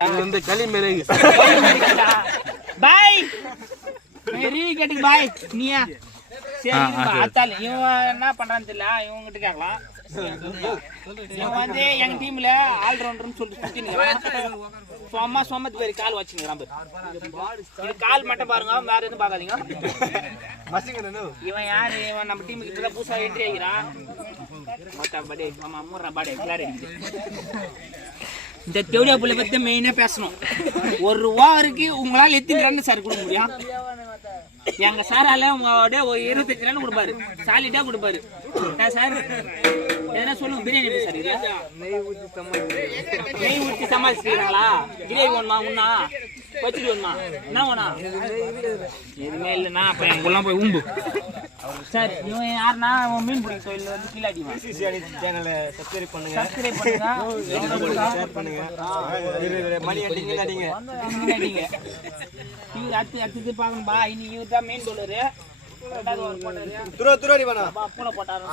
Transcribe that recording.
வந்து களி மெருகு பாய் மேரி கேட்டுக்கு பாய் நீயா சரி அத்தால இவன் என்ன பண்றான்னு தெரியல இவங்க கிட்ட கேட்கலாம் இவன் வந்து எங்க டீம்ல ஆல் ரவுண்டர்னு சொல்லிட்டு சுத்தினுக்கிறான் சோமத்து பேரு கால் வச்சுக்கிறான் இது கால் மட்டும் பாருங்க வேற எதுவும் பாக்காதீங்க இவன் யாரு இவன் நம்ம டீமுக்கு இப்பதான் புதுசா என்ட்ரி ஆகிறான் படே ஆமா மூறா படே கிளாரி இந்த தேவடியா புள்ள பத்தி மெயினா பேசணும். ஒரு ஓவருக்கு உங்களால எத்தனை ரன் சார் கொடுக்க முடியும்? எங்க சாரால உங்களோட ஒரு 25 ரன் கொடுப்பாரு, சாலிடா கொடுப்பாரு. சார் என்ன சொல்லுங்க, பிரியாணி சார் இது நெய் ஊற்றி சமாளிச்சுக்கிறீங்களா? கிரேவி வேணுமா? உண்ணா வச்சுட்டு வேணுமா? என்ன வேணா? எதுவுமே இல்லைண்ணா அப்ப எங்கெல்லாம் போய் உண்டு சார். இவன் யாருன்னா மீன் பிடிக்க தொழில் வந்து கீழாடிவான். சப்ஸ்கிரைப் பண்ணுங்க, மணி அடிங்க அடிங்க. இவர் அடுத்து பாக்கணும்பா. இன்னைக்கு இவர் தான் மெயின் டோலரு. போட்டாரு